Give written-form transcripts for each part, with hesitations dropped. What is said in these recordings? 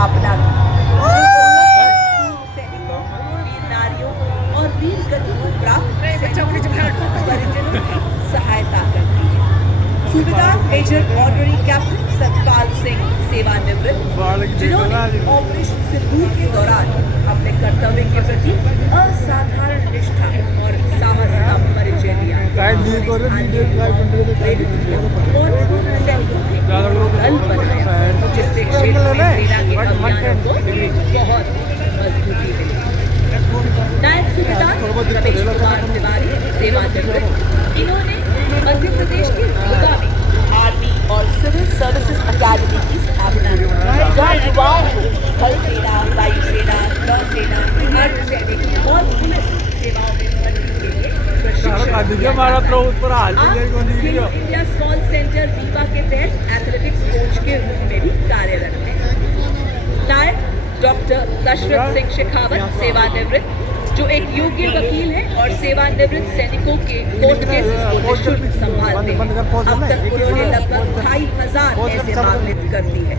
स्थापना की। सैनिकों, वीर नारियों और वीर गति को प्राप्त परिजनों की सहायता करती है। सूबेदार major honorary captain Satpal Singh सेवानिवृत्त, जिन्होंने ऑपरेशन सिंदूर के दौरान अपने कर्तव्य के प्रति असाधारण निष्ठा और साहस का परिचय दिया, प्रेरित किया और पूर्ण सैनिकों के दल बनाया, जिससे क्षेत्र में सेना के अभियानों को बहुत मजबूती मिली। नायब सूबेदार रमेश कुमार तिवारी सेवानिवृत्त, इन्होंने मध्य प्रदेश के रीवा में आर्मी और सिविल सर्विसेज अकेडमी की स्थापना की, जहाँ युवाओं को थल सेना, वायुसेना, नौसेना, अर्धसैनिक और पुलिस सेवाओं में भर्ती के लिए प्रशिक्षण इंडिया स्मॉल सेंटर रीवा के तहत एथलेटिक्स कोच के रूप में भी कार्यरत है। नायब डॉक्टर दशरथ सिंह शेखावत सेवानिवृत्त, जो एक योग्य वकील है और सेवानिवृत्त सैनिकों के कोर्ट केसेस को निःशुल्क संभालते हैं। अब तक उन्होंने लगभग 2500 ऐसे मामले करती है।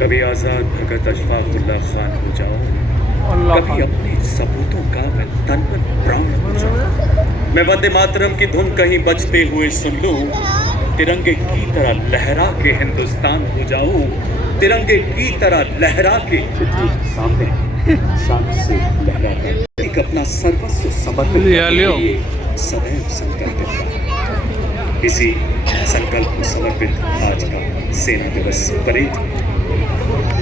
कभी आजाद भगत अशफाकुल्लाह खान हो जाओ, कभी अपने सपूतों का मैं तन मन प्राण हो जाऊं। मैं वंदे मातरम की धुन कहीं बजते हुए सुन लूं, तिरंगे की तरह लहरा के हिंदुस्तान हो जाऊं, तिरंगे की तरह लहरा के सामने शान से लहरा कर एक अपना सर्वस्व समर्पित सदैव संकल्पित। इसी संकल्प को समर्पित आज का सेना दिवस परेड,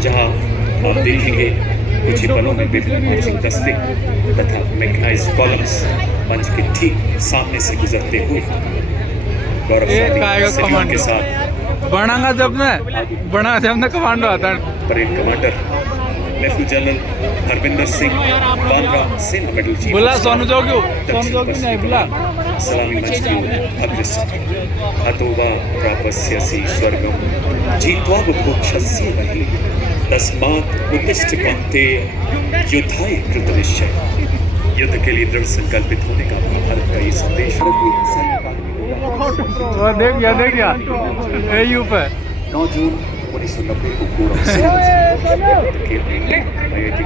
जहां आप देखेंगे कुछ ही पलों में विभिन्न मार्चिंग दस्ते तथा मैकेनाइज्ड कॉलम्स मंच के ठीक सामने से गुजरते हुए गौरवशाली सैनिकों के साथ बना जब न कमांडो आता है। Parade commander lieutenant general Harvinder Singh Bandra सेना मेडल चीफ बोला सोनू जोगी नहीं बोला सलामी मंच की ओर अग्रसर हतोवा प्रापस्यसि स्वर्गम जीत्वा बुभुक्षस्य नहि तस्मात् उत्तिष्ठ कौन्तेय युद्धाय कृतनिश्चय। युद्ध के लिए दृढ़ संकल्पित होने का भारत का ये संदेश देख गया एयू पे 9 जून 1990 को पूरा IIT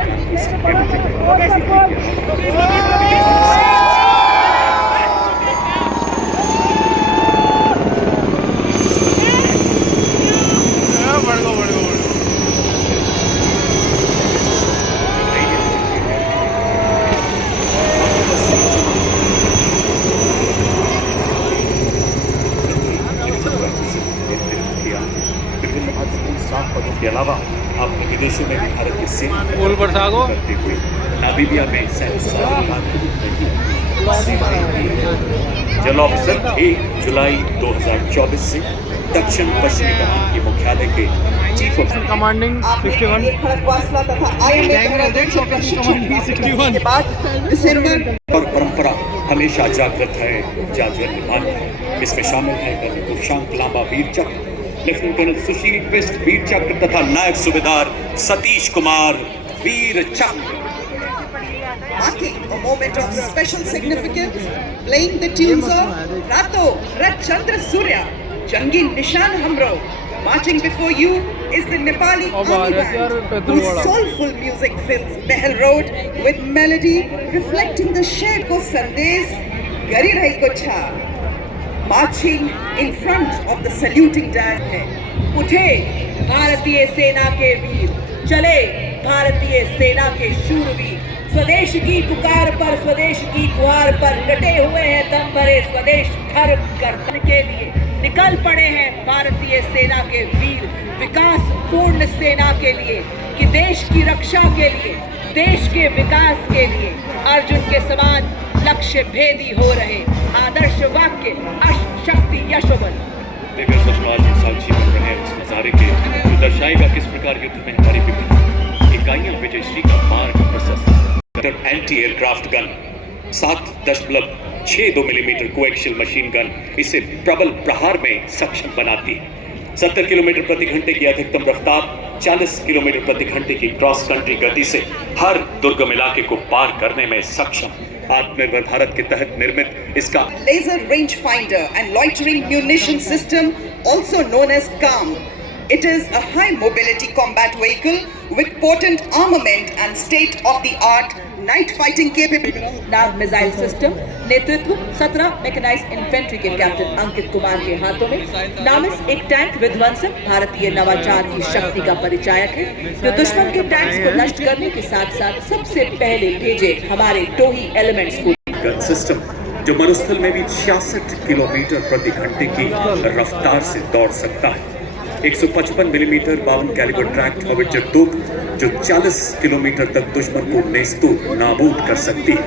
कानपुर से के अलावा आपने विदेशों में भारत के सेना करते हुए नामीबिया में जनरल ऑफिसर 1 जुलाई 2024 से दक्षिण पश्चिमी कमान के मुख्यालय के चीफ ऑफ कमांडिंग 61 और परंपरा हमेशा जागृत है, जागृतमान है। इसमें शामिल है कर्नल कुशांक लांबा वीर चक्र, लेफ्टिनेंट कर्नल सुशील बिस्ट वीर चक्र तथा नायब सूबेदार सतीश कुमार वीर चक्र। Marking a moment of special significance, playing the tunes of Rato Rat Chandra Surya, Jangi Nishan Hamro. Marching before you is the Nepali Army Band, whose soulful music fills Mahal Road with melody reflecting the Sher ko sandesh Gari Rahi ko Chha. Marching in front of the saluting dais है, उठे भारतीय सेना के वीर, चले भारतीय सेना के शूरवीर, स्वदेश की पुकार पर, स्वदेश की गुहार पर डटे हुए हैं दम भरे स्वदेश धर्म करने के लिए निकल पड़े हैं भारतीय सेना के वीर, विकास पूर्ण सेना के लिए, कि देश की रक्षा के लिए, देश के विकास के लिए अर्जुन के समान लक्ष्य भेदी हो रहे आदर्श वाक्य शक्ति यशोबल। दिव्य समाज में साक्षी बन रहे हैं उस नजारे के जो दर्शाएगा किस प्रकार युद्ध में हमारी विभिन्न इकाइयां विजयश्री का मार्ग प्रशस्त। Anti aircraft gun 7.62 millimetre coaxial machine gun इसे प्रबल प्रहार में सक्षम बनाती है। 70 किलोमीटर प्रति घंटे की अधिकतम रफ्तार, 40 किलोमीटर प्रति घंटे की क्रॉस कंट्री गति से हर दुर्गम इलाके को पार करने में सक्षम। आत्मनिर्भर भारत के तहत निर्मित इसका laser range finder and loitering munition system, also known as CAM, It is a high mobility combat vehicle with potent armament and state-of-the-art night fighting capability. Nag missile system नेतृत्व 17 मैकेनाइज्ड इन्फेंट्री के captain Ankit Kumar के हाथों में। नामिस एक tank विध्वंसक भारतीय नवाचार की शक्ति का परिचायक है, जो दुश्मन के टैंक्स को नष्ट करने के साथ साथ सबसे पहले भेजे हमारे टोही एलिमेंट्स को। गन सिस्टम जो मरुस्थल में भी 66 किलोमीटर प्रति घंटे की रफ्तार से दौड़ सकता है। 155 मिलीमीटर 52 कैलिबर ट्रैक्ट हॉविट्जर तोप जो 40 किलोमीटर तक दुश्मन को नेस्तू नाबूद कर सकती है।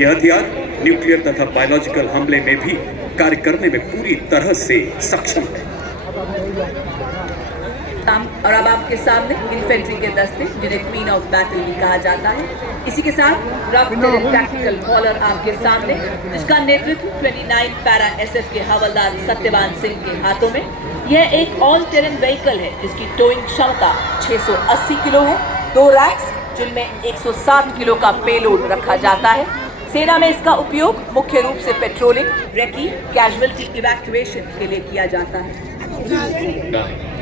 यह हथियार न्यूक्लियर तथा बायोलॉजिकल हमले में भी कार्य करने में पूरी तरह से सक्षम है। और अब आपके सामने इन्फेंट्री के दस्ते, जिन्हें क्वीन ऑफ बैटल भी कहा जाता है। इसी के साथ रफ टैक्टिकल कॉलर आपके सामने, जिसका नेतृत्व 29 पैरा एसएफ के हवलदार सत्यवान सिंह के हाथों में। यह एक ऑल टेरेन व्हीकल है जिसकी टोइंग क्षमता 680 किलो है। 2 रैक्स जिनमें 160 किलो का पेलोड रखा जाता है। सेना में इसका उपयोग मुख्य रूप से पेट्रोलिंग, रेकी, कैजुअल्टी इवैक्यूएशन के लिए किया जाता है।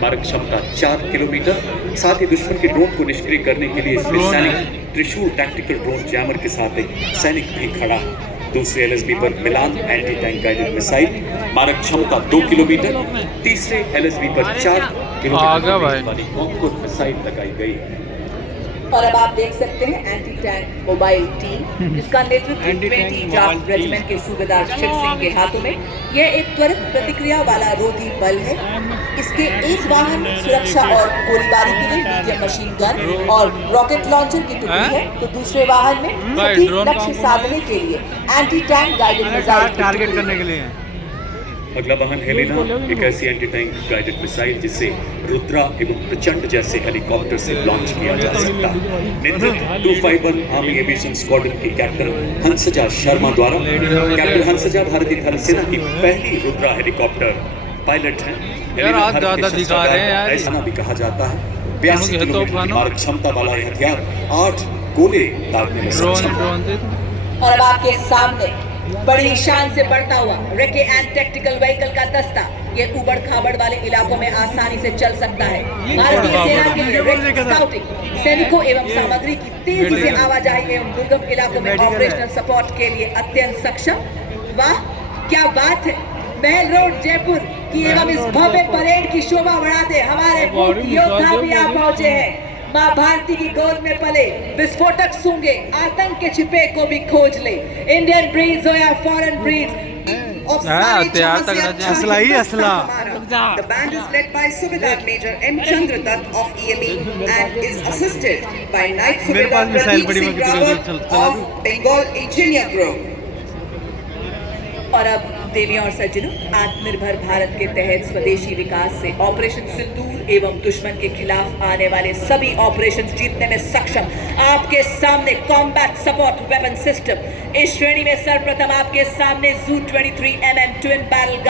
मारक क्षमता 4 किलोमीटर, साथ ही दुश्मन के ड्रोन को निष्क्रिय करने के लिए इसमें सैनिक त्रिशूल टैक्टिकल ड्रोन जैमर के साथ एक सैनिक भी खड़ा है। दूसरे एलएसबी पर मिलान एंटी टैंक गाइडेड मिसाइल, मारक क्षमता 2 किलोमीटर। तीसरे एलएसबी पर 4 किलोमीटर वाली कॉन्कोर मिसाइल लगाई गई है। और अब आप देख सकते हैं एंटी टैंक मोबाइल टीम, जिसका नेतृत्व 20 ड्राफ्ट रेजिमेंट के सूबेदार शिव सिंह के हाथों में। यह एक त्वरित प्रतिक्रिया वाला रोधी बल है। इसके एक वाहन सुरक्षा और गोलीबारी के लिए मीडियम मशीन गन और रॉकेट लॉन्चर की टुकड़ी है, तो दूसरे वाहन में सटीक लक्ष्य साधने के लिए anti tank guided missile target करने के लिए। अगला वाहन हेलेना, एक ऐसी एंटी टैंक गाइडेड मिसाइल जिसे रुद्रा एवं प्रचंड जैसे हेलीकॉप्टर से लॉन्च किया जा सकता है। नेतृत्व 251 आर्मी एविएशन स्क्वाड्रन के कैप्टन हंसजा शर्मा द्वारा। कैप्टन हंसजा भारतीय थल सेना की पहली रुद्रा हेलीकॉप्टर पायलट हैं। ऐसा भी कहा जाता है। 82 किलोमीटर की मारक क्षमता वाला यह हथियार 8 गोले दागने में सक्षम है। और अब आपके सामने बड़ी शान से बढ़ता हुआ रेके एंड टैक्टिकल व्हीकल का दस्ता, ये उबड़ खाबड़ वाले इलाकों में आसानी से चल सकता है। भारतीय सेना के लिए रेक स्काउटिंग, सैनिकों एवं सामग्री की तेजी से आवाजाही एवं दुर्गम इलाकों में ऑपरेशनल सपोर्ट के लिए अत्यंत सक्षम। वाह क्या बात है! महल रोड जयपुर की एवं इस भव्य परेड की शोभा बढ़ाते हमारे मूक योद्धा भी आ पहुंचे हैं। माँ भारती की गोद में पले, विस्फोटक सूंघे, आतंक के छिपे को भी खोज ले। इंडियन ब्रीड्स हो या फॉरेन ब्रीड्स, असला ही असला। The band is led by Subedar Major M. Chandra Dutt of EME and is assisted by Knight Subedar Pradeep Singh Rawat of Bengal Engineer Group. और अब देवियों और सज्जनों, आत्मनिर्भर भारत के तहत स्वदेशी विकास से ऑपरेशन सिंदूर एवं दुश्मन के खिलाफ आने वाले सभी ऑपरेशन जीतने में सक्षम आपके सामने कॉम्बैट सपोर्ट वेपन सिस्टम। इस श्रेणी में सर्वप्रथम आपके सामने ZU-23 mm ट्विन बैरल